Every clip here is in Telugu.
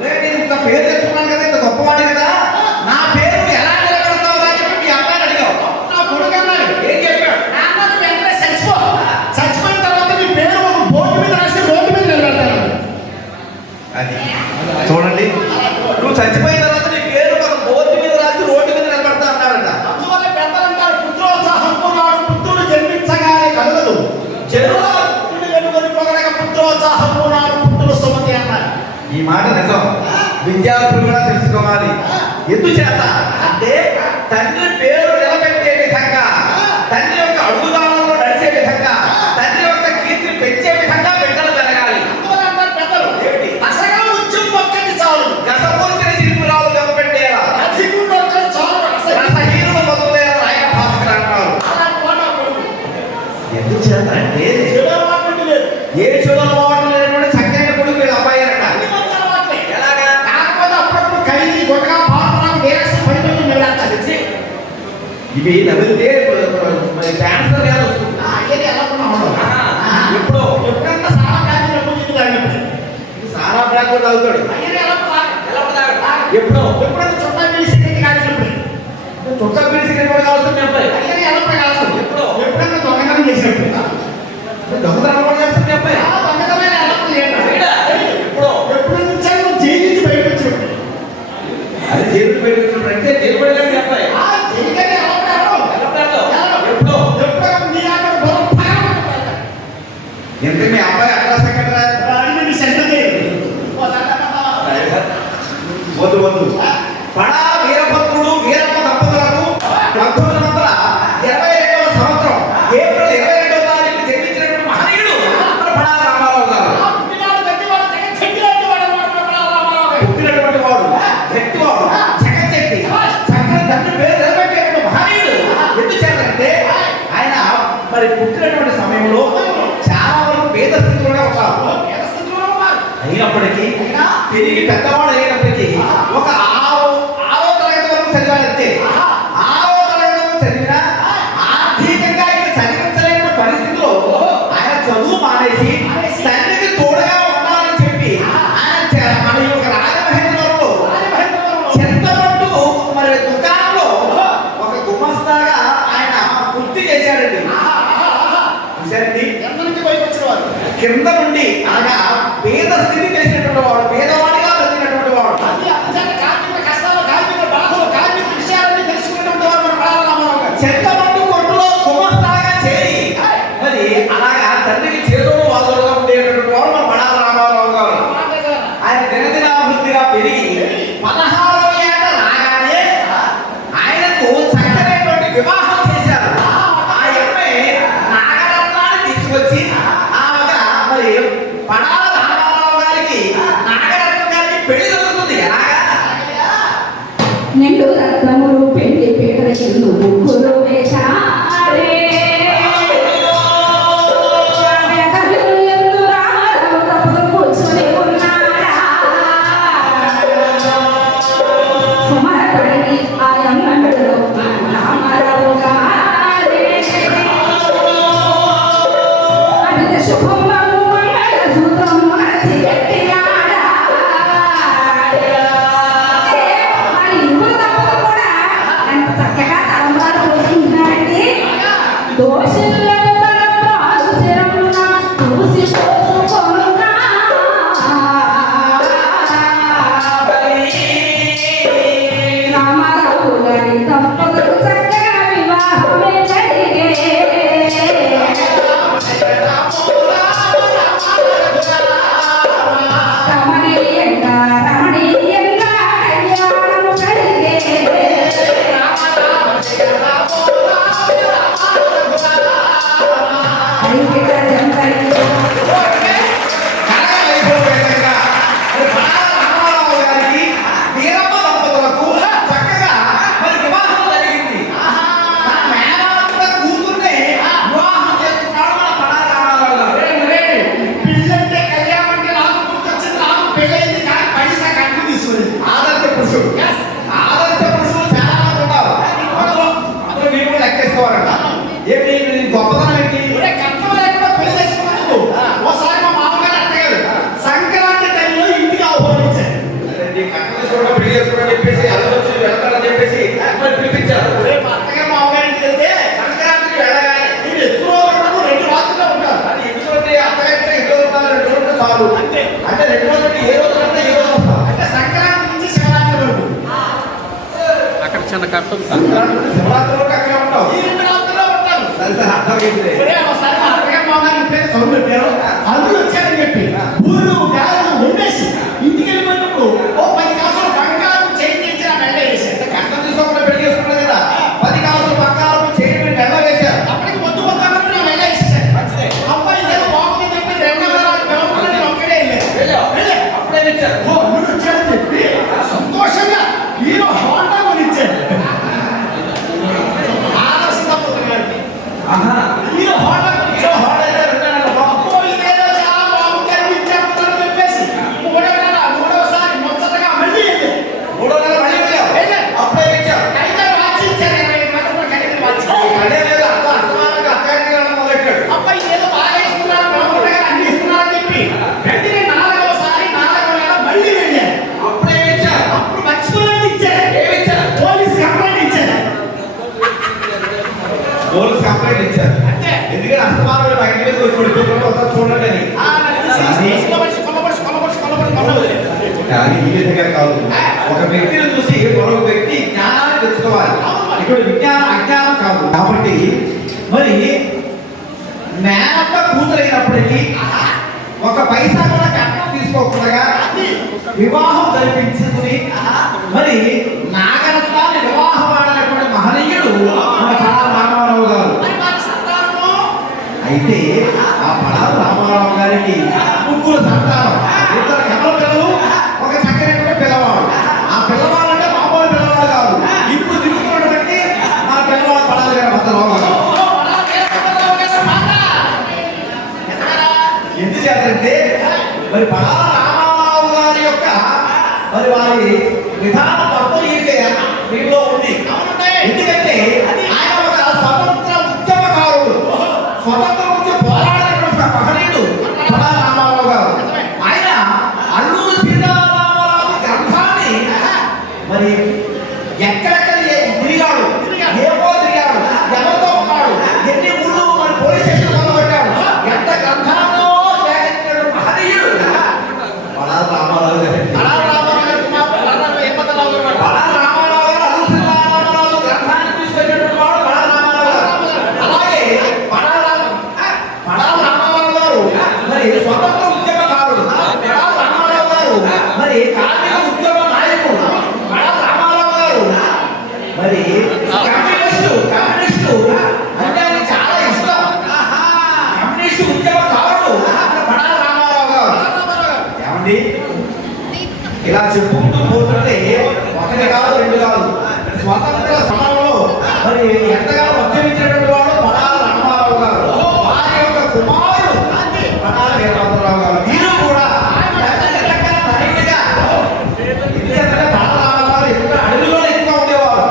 నేను ఇంత పేరు తెచ్చుకున్నాను కదా, ఇంత గొప్పవాడు కదా, నా పేరు ఎలా నిలబెడతావు అని చెప్పి మీ అమ్మాయిని అడిగావు. నా కొడుకు అన్నాడు. ఏం చెప్పాడు? నాన్న వెంటనే చచ్చిపోయిన తర్వాత నీ పేరు ఒక బోర్డు మీద రాసి రోడ్డు మీద నిలబెడతాను. అది చూడండి, నువ్వు చచ్చిపోయిన తర్వాత నీ పేరు ఒక బోర్డు మీద రాసి రోడ్డు మీద నిలబెడతా అన్నాడంట. అందువల్ల పెద్దలంటారు పుత్రోత్సాహంతో నాడు పుత్రుడు జన్మించగానే కలగదు, చెరువులో పుత్రుడు వెనుకొని పొగడగా పుత్రోత్సాహంతో నాడు పుత్రుడు సుమతి అన్నారు. ఈ మాట నిజం, విద్యార్థులు కూడా తెలుసుకోవాలి. ఎందుచేత అంటే తండ్రి పేరు నిలబెట్టే విధంగా, తండ్రి యొక్క అడుగుదానంలో నడిచే విధంగా, తండ్రి యొక్క కీర్తిని పెంచే విధంగా బిడ్డలు పెరగాలి. అందువల్ల అంటారు పెద్దలు, ఏమిటి? అసగా ఉద్యం మొక్కటి చాలు, గసపోచిన చిరుపురాలు గమపెట్టేలా, అధికు మొక్కటి చాలు, రసహీనులు మొదలయ్యేలా రాయన భాస్కర్ అంటారు. అలాంటి వాడు నా కొడుకు. ఎందుచేత అంటే చెడు అలవాటు లేదు, ఏ చెడు అలవాటు లేనటువంటి చక్కని కొడుకు వీళ్ళ అబ్బాయి అంట. అన్ని మంచి అలవాట్లే. ఎలాగా? కాకపోతే అప్పుడప్పుడు ఖైదీ గొడగా పాపరాకు దేశం బయటకు నిలబెట్టాలి. ఇవి నవ్వితే మరి క్యాన్సర్ వ్యాధి వస్తుంది. అయ్యేది ఎలా ఉన్నాడు ఎప్పుడో ఎప్పుడన్నా సారా బ్యాగులో పూజలు తాగినప్పుడు సారా బ్రాక్ తాగుతాడు. అయ్యేది ఎలా ఎప్పుడో ఎప్పుడన్నా చుట్టా పిలిచి సిగరెట్ కాల్చినప్పుడు చుట్టా పిలిచి కావస్తుంది అబ్బాయి. అయ్యేది ఎలా కాల్చదు. ఎప్పుడో ఎప్పుడన్నా దొంగతనం చేసినప్పుడు దొంగతనం కూడా చేస్తుంది అబ్బాయి. దొంగతమైన ఎలా ఎప్పుడో ఎప్పుడు నుంచి జైలు నుంచి బయటకు వచ్చినప్పుడు అది జైలు బయట అంటే జైలు పడలేండి అబ్బాయి. జైలుగానే ఎలా ఎప్పుడో ఎప్పుడన్నా మీ ఆట ఎంత మీ అబ్బాయి అడ్రస్ ఎక్కడ? మీ సెంటర్ వద్దు వద్దు. పడా వీరభద్రుడు వీరప్ప దంపతులకు 1922వ సంవత్సరం ఏప్రిల్ 22వ తారీఖు జన్మించినటువంటి మహనీయుడు మన పడా రామారావు గారు. పుట్టినటువంటి వాడు గట్టివాడు, జగజ్జెట్టి, చక్కని తండ్రి పేరు నిలబెట్టేటువంటి మహనీయుడు. ఎందుచేతంటే ఆయన మరి పుట్టినటువంటి సమయంలో చాలా వరకు పేద స్థితిలోనే ఉన్నారు. అయినప్పటికీ తిరిగి పెద్దవాడు అయినప్పటికీ ఒక ఆరో తరగతి వరకు చదివాడంతే. ఆరో తరగతి వరకు చదివినా ఆర్థికంగా ఇక్కడ చదివించలేని పరిస్థితిలో ఆయన చదువు మానేసి తండ్రికి తోడుగా ఉండాలని చెప్పి ఆయన మన యొక్క రాజమహేంద్రవరంలో చింతపట్టు మరి దుకాణంలో ఒక గుమస్తాగా ఆయన వృత్తి చేశాడండి. చూశారండి, కింద నుండి అనగా పేద స్థితి చేసినటువంటి వాడు, పేదవాడిగా బతికినటువంటి వాడు, చెత్తపట్టు కొట్టులో గుమస్తాగా చేరి మరి అలాగా తండ్రికి చేదోడు వాదోడుగా ఉండేటటువంటి వాడు మన పడాల రామారావు గారు. ఆయన దినదినాభివృద్ధిగా పెరిగి 16వ ఏట రాగానే ఆయనకు చక్కనైనటువంటి వివాహం చేశారు. ఆ అమ్మాయి నాగరత్నాన్ని తీసుకొచ్చి ఆమెగా మరి పడాల రామారావు గారికి నాగరత్నం గారికి పెళ్లి జరుగుతుంది. ఎలాగా? నిండు రత్నములు పెళ్లి పీటల కిందు ముగ్గురు వేశారే. కళ్ళు ఎందు రామారావు తప్పుడు కూర్చుని ఉన్నారా. సుమరపడి ఆయమ్మ మెడలో రామారావు గారే. అమిత శుభమము మంగళ సూత్రము నడిచి గట్టిగాడా. మరి ఇరువురు దంపతులు కూడా ఎంత చక్కగా తలంబ్రాలు పోసుకుంటున్నారండి. దోషులను తలంబ్రాలు శిరమున చూసి పోసుకొనుగా. రామారావు గారి దంపతులు చక్కగా వివాహమే జరిగే. రమణీయంగా రమణీయంగా కళ్యాణము కలిగే. ఐక్యత జంతరిలో కళావైభవంగా మరి పడాల రామారావు గారికి వీరప్ప దంపతులకు చక్కగా మరి వివాహం జరిగింది. నా మేనమామ అంటే 2 రోజులు ఏ రోజు అంటే ఏ రోజు వస్తాం అంటే సంక్రాంతి నుంచి శివరాత్రి వరకు. అక్కడ చిన్న కట్ట ఉంది. సంక్రాంతి నుండి శివరాత్రి వరకు అక్కడే ఉంటావు. ఈ 2 రాత్రుల్లో ఉంటాను. సరే సరే అర్థమైంది. ఇప్పుడే ఒకసారి మా అత్తగారు మామగారు ఇప్పుడైతే కబురు పెట్టారు. అందరూ వచ్చారని చెప్పి ఊళ్ళు గారెలు వండేసి ఇంటికి వెళ్ళిపోయినప్పుడు ఓ 10 కాసులు బంగారం చేయించి ఆ మెల్ల వేసారు. అంటే కష్టం తీసుకోకుండా పెళ్లి చేసుకున్నది కదా 10 కాసులు బంగారం చేయడం మెల్ల వేశారు. అప్పటికి వద్దు వద్దామని నా మెల్ల వేసేసారు. మంచిదే. అబ్బాయి ఇదేదో బాగుందని చెప్పి 2 నెలలు పిలవకుండా నేను ఒక్కడే వెళ్ళాను. వెళ్ళే. అప్పుడే ఇచ్చారు. ఓ అల్లుడు వచ్చారని చెప్పి సంతోషంగా హీరో హోండా కొనిచ్చారు. ఆలోచించకపోతే గారికి ఆహా హీరో హోండా కొనిచ్చారు. హోటల్ అయితే 2 నెలలు బాబు. అబ్బో ఇదేదో చాలా బాగుంది అనిపించేస్తుందని చెప్పేసి మూడవసారి ముచ్చటగా మళ్ళీ వెళ్ళారు. 3 నెలలు మళ్ళీ వెళ్ళావు. వెళ్ళారు. అప్పుడే ఇచ్చారు. అయితే వాచి ఇచ్చారు. 25 మంది కూడా ఖరీదు వాచి. అదే లేదు అస్తమానంగా అత్తగారికి వెళ్ళడం మొదలెట్టాడు. అబ్బాయి ఏదో బాగా ఇస్తున్నారు బాగుండగా అన్ని ఇస్తున్నారని చెప్పి వెంటనే 4వసారి 4వ నెల మళ్ళీ వెళ్ళారు. అప్పుడే ఇచ్చారు. అప్పుడు మర్చిపోలేదు ఇచ్చారు. ఏమి ఇచ్చారు? పోలీస్ కంప్లైంట్ ఇచ్చారు. పోలీస్ కంప్లైంట్ ఇచ్చారు. అంటే ఎందుకంటే అస్తమానం మా ఇంటి మీద వచ్చి పడిపోతున్నారు ఒకసారి చూడండి అని. కానీ ఈ విధంగా కాదు. ఒక వ్యక్తిని చూసి మరొక వ్యక్తి జ్ఞానాన్ని తెచ్చుకోవాలి. ఇక్కడ విజ్ఞానం అజ్ఞానం కాదు. కాబట్టి మరి మేనత్త కూతురైనప్పటికీ ఒక పైసా కూడా కట్నం తీసుకోకుండా వివాహం జరిపించుకుని మరి నాగరత్నాన్ని వివాహం ఆడినటువంటి మహనీయుడు మన పడాల రామారావు గారు. అయితే ఆ పడాల రామారావు గారికి 3 సంతానం. 2 కమల పిల్లలు, ఒక చక్కనటువంటి పిల్లవాడు. ఆ పిల్లవాడు అంటే మామూలు పిల్లవాడు కాదు. ఇప్పుడు తిరుగుతున్నటువంటి మా పిల్లవాడు పడాలి గారు భద్రరావు గారు. ఎందుచేతంటే మరి పడాల రామారావు గారి యొక్క మరి వారి విధానం మొత్తం దీంట్లో ఉంది. ఎందుకంటే ఆయన ఒక స్వతంత్ర ఉద్యమకారుడు. స్వతంత్ర ఉద్యమ పోరాడినటువంటి మహనీయుడు పడాల రామారావు గారు. ఆయన అల్లూరి సీతారామరాజు గ్రంథాన్ని మరి ఎక్కడెక్కడ తిరిగాడు, ఏమో తిరిగాడు, ఎవరితో ఉన్నాడు, ఎన్ని ఊళ్ళు మరి పోలీస్ స్టేషన్ మొదలుపెట్టాడు, ఎంత గ్రంథాల్లో సేకరించిన మహనీయుడు పడాల రామారావు గారు. పడాల రామారావు గారు అల్లూరి సీతారామరాజు గ్రంథాన్ని తీసుకొచ్చినటువంటి వాడు పడాల రామారావు గారు. అలాగే పడాల రామారావు గారు మరి స్వతంత్ర ఉద్యమకారుడు. పడాల రామారావు గారు మరి కార్మిక ఉద్యమ నాయకుడు. పడాల రామారావు గారు మరి కమ్యూనిస్టు అంటే ఆయనకి చాలా ఇష్టం. కమ్యూనిస్టు ఉద్యమకారుడు పడాల రామారావు గారు. ఏమండి ఇలా చెప్పుకుంటూ పోతుంటే 1 కాదు 2 కాదు. స్వతంత్ర సమరంలో మరి ఎంతగానో ఉద్యమించినటువంటి వాడు పడాల రామారావు గారు. వారి యొక్క కుమారుడు పడాల వీరభద్రరావు గారు. వీరు కూడా పడాల రామారావు గారు ఎక్కువ అడవిలో ఎక్కువ ఉండేవారు.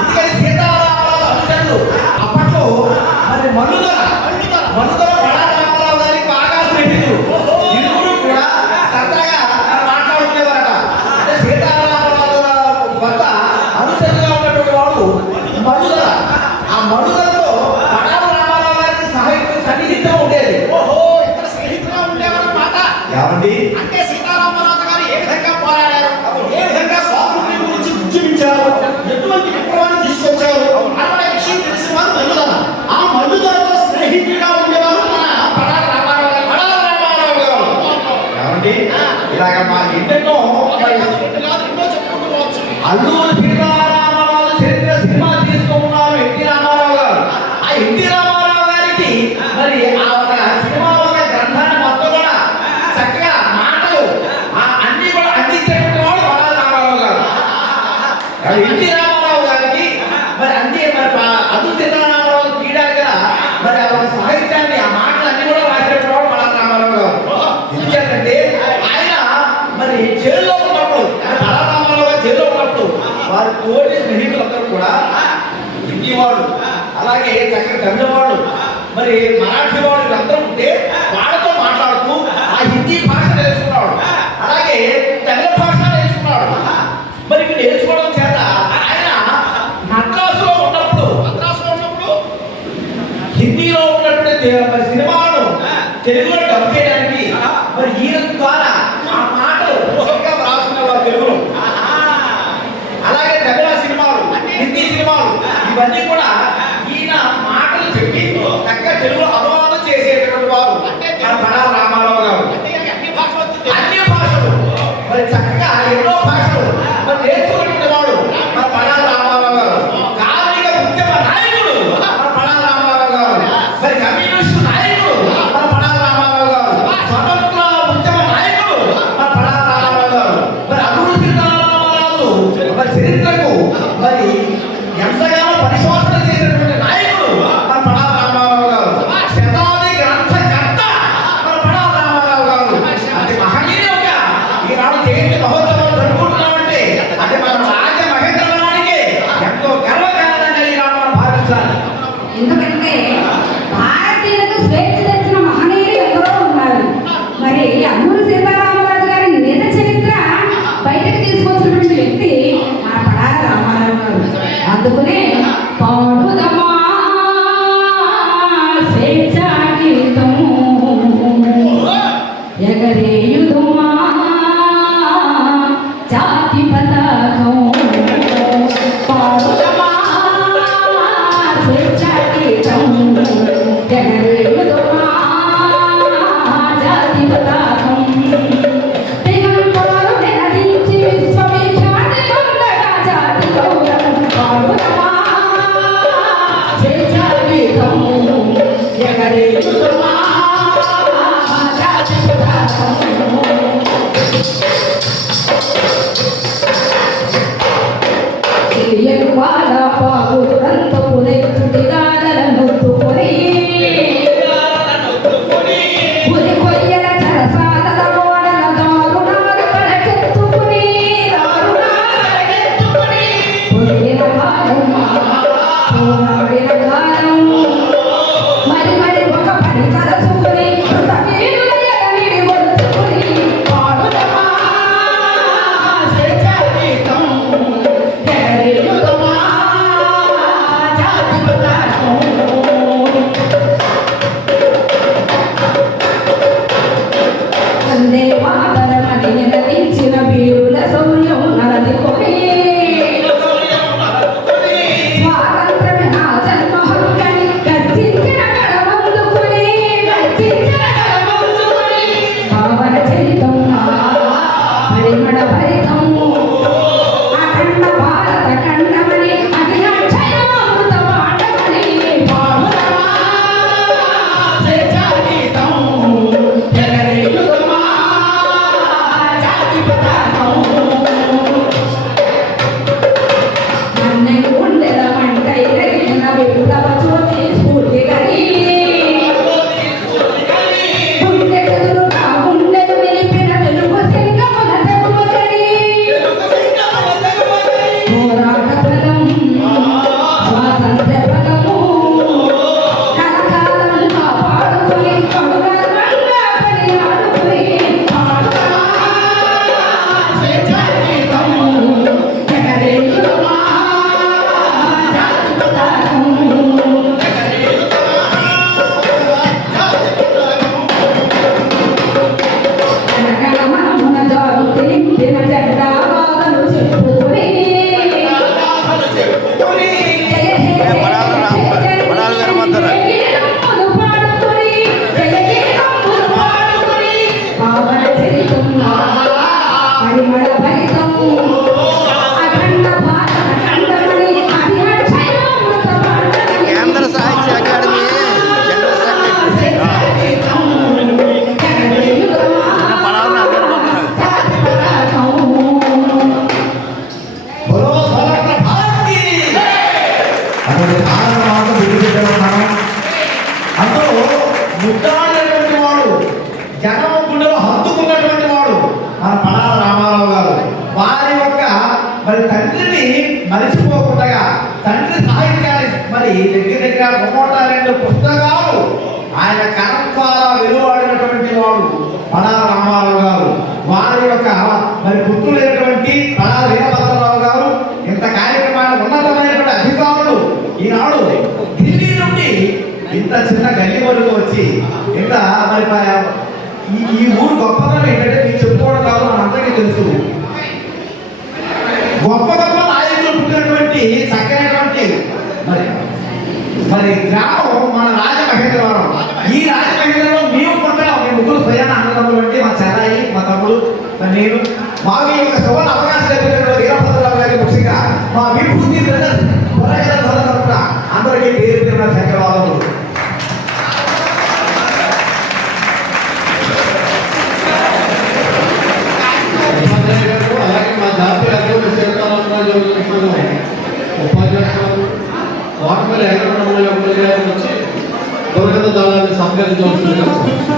ఎందుకంటే సీతారామరాజు అనుచరులు అప్పట్లో మరి మనుదల పడాల రామారావు గారికి బాగా స్నేహితులు. ఇరువురు కూడా సరదాగా మాట్లాడుకునేవారట. అంటే సీతారామరాజు వద్ద అనుచరులుగా ఉన్నటువంటి వాడు మనుదల. ఆ మనుదలతో పడాల రామారావు గారికి సన్నిహితం ఉండేది. ఓహో ఇద్దరు స్నేహితులుగా ఉండేవారన్నమాట. ఏమండి అంటే సీతారామరాజు గారు ఏ విధంగా పోరాడారు, ఏ విధంగా స్వాతంత్ర్యం గురించి ఉద్యమించారు, ఎటువంటి విప్లవాన్ని తీసుకొచ్చారు అనే విషయం తెలిసిన వారు మల్లుదల. ఆ మల్లుదలతో స్నేహితుడిగా ఉండేవారు మన పడాల రామారావు గారు. ఏమండి ఇలాగ మా ఎన్నెన్నో ఎన్నో చెప్పుకుంటూ పోవచ్చు. అల్లూరి సీతారామరాజు చరిత్ర సినిమా తీసుకున్నారు ఎన్టీ రామారావు గారు. ఆ ఎన్టీ రామారావు గారికి మరి ఆ ఒక సినిమా ఒక గ్రంథాన్ని మొత్తం కూడా చక్కగా మాటలు అన్ని కూడా అందించేటువంటి వాడు పడాల రామారావు గారు. ఎన్టీ రామారావు గారికి మరి అన్ని మరి అల్లు సీతారామరావు తీయడానికి కదా మరి ఆ ఒక సాహిత్యాన్ని ఆ మాటలు అన్ని కూడా రాసేటువంటి వాడు పడాల రామారావు గారు. ఎందుకంటే ఆయన మరి జైల్లో ఉన్నప్పుడు పడాల రామారావు గారు జైల్లో ఉన్నప్పుడు వారి తోటి స్నేహితులందరూ కూడా హిందీ వాడు, అలాగే చక్కగా తమిళ వాడు, మరి మరాఠీ వాడు వీళ్ళందరూ ఉంటే వాళ్ళతో మాట్లాడుతూ ఆ హిందీ భాష నేర్చుకున్నాడు. అలాగే తమిళ భాష నేర్చుకున్నాడు. మరి ఇవి నేర్చుకోవడం చేత ఆయన మద్రాసులో ఉన్నప్పుడు హిందీలో ఉన్నటువంటి మరి సినిమాను తెలుగులో డబ్ చేయడానికి మరి ఈయన ద్వారా మరి చక్కగా ఎన్నో భాషలు మరి నేర్చుకున్నటువంటి వాడు మన పడాల రామారావు గారు. కార్మిక ఉద్యమ నాయకుడు మన పడాల రామారావు గారు. మరి కమ్యూనిస్టు నాయకుడు మన పడాల రామారావు గారు. స్వతంత్ర ఉద్యమ నాయకుడు మన పడాల రామారావు గారు. మరి అల్లూరి సీతారామరాజు మరి చరిత్రకు మరి ఎంతగానో పరిశోధన చేసినటువంటి నాయకుడు మన పడాల రామారావు గారు. శతాబ్ది గ్రంథకర్త మన పడాల రామారావు గారు. అది మహనీయుక ఈనాడు జయంతి మహోత్సవాలు జరుపుకుంటున్నామంటే అది మన రాజ మహేంద్రవరానికి ఎంతో గర్వకారణంగా ఈనాడు మనం భావించాలి. ఎందుకంటే భారతీయులకు స్వేచ్ఛ తెచ్చిన మహనీయులు ఎందరో ఉన్నారు. మరి అల్లూరి సీతారామరాజు గారి నిజ చరిత్ర బయటకు తీసుకొచ్చినటువంటి వ్యక్తి మన పడాల రామారావు గారు. అందుకనే పాడుదమా స్వేచ్ఛ గీతము ఎగరేయుదుమా జాతి పతాకం పాడుదమా స్వేచ్ఛ గీతం ఎగరేయుదుమా జాతి పతాకం దిగంబరాలు నినదించి విశ్వవిఖ్యాతి పొందగా జాతి గౌరవం పాడుదమా స్వేచ్ఛ గీతం ఎగరేయుదుమా జాతి పతాకం ఎరువాల పావురంత పునెత్తుడిగాల ముద్దుకొని పులి కొయ్యల చరసాల ఓడల దారుణాలు పడకెత్తుకుని పులిన కాలం పోరాడిన కాలం మరి మరి ఒక పని తలచుకుని కృతవీరుల ఎడమిడి ఒలుచుకుని పాడుదమా స్వేచ్ఛ గీతం ఎగరేయుదమా జాతి పతాకం వందే మాతరమని నినదించిన వీరుల శౌర్యం నలదికొని స్వాతంత్రమే నా జన్మ హక్కని గర్జించిన గడవందుకుని పావన చరితం పరిమళ భరితం అఖండ భారత ఖండమని అది అక్షయమృత పాఠమని పాడుదమా స్వేచ్ఛ గీతం ఎగరేయుదమా జాతి పతాకం మన్నె గుండెల మంటై రగిలిన విప్లవ జ్యోతి స్ఫూర్తి కలిగి గుండెకెదురుగా గుండెలు నిలిపిన వెలుగు సింగముల తెగువకడి పోరాట బలం స్వాతంత్ర్య బలము కలకాలం కాపాడుకుని కడుగర్వంగా పనియాడుకుని పాడుదమా స్వేచ్ఛ గీతం ఎగరేయుదమా జాతి పతాకం జనగణమనమున జాగృతి నింపిన జెండా వాదలు చెప్పుకుని జయ హే జయ పడాల గారు మాత్రం గీతములు పాడుకుని జయ గీతములు పాడుకుని పావన చరితం పరిమళ భరితం అఖండ భారత ఖండమని అది అక్షయమృత పాఠమని Kendra Sahitya Akademi General Secretary Padala Ramarao గారు. జాతి పతాకం బలో స్వతంత్ర భారత్కి అటువంటి భారత విడిపెట్టుకున్నాం. అందులో ముద్దాడినటువంటి వాడు జనం గుండెలో హత్తుకున్నటువంటి వాడు మన పడాల రామారావు గారు. వారి యొక్క మరి తండ్రిని మరిచిపోకుండా తండ్రి సాహిత్యాన్ని మరి దగ్గర దగ్గర 102 పుస్తకాలు ఆయన కరం ద్వారా వెలువడినటువంటి వాడు పడాల రామారావు గారు. వారి యొక్క మరి పుత్రులైనటువంటి పడాల వీరభద్రరావు గారు ఇంత కార్యక్రమాన్ని ఉన్నతమైనటువంటి అధికారులు ఈనాడు ఢిల్లీ నుండి ఇంత చిన్న గల్లి వరకు వచ్చి ఇంత మరి ఈ ఊరు గొప్పతనం ఏంటంటే మీకు చెప్పుకోవడం కాదు, మనందరికీ తెలుసు. గొప్ప గొప్ప నాయకులు పుట్టినటువంటి చక్కనటువంటి మరి మరి గ్రామం మన రాజమహేంద్రవరం. ఈ రాజమహేంద్రవరం మేము పుట్టాం. మేము ముగ్గురు స్వయాన అన్నదమ్ములు అంటే మా చెల్లాయి, మా తమ్ముడు, నేను మాకు ఈ యొక్క సువర్ణ అవకాశం కల్పించిన వీరభద్రరావు గారికి ముఖ్యంగా మా విభూతి తరపున అందరికీ పేరు పేరున ధన్యవాదములు. అలాగే మా జాతీయ అధ్యక్షుడు సీతారామరాజు ఉపాధ్యక్షులు వాటిపల్లి ఎగరడం వచ్చి దొరకత దళాన్ని సంప్రదించవలసిందిగా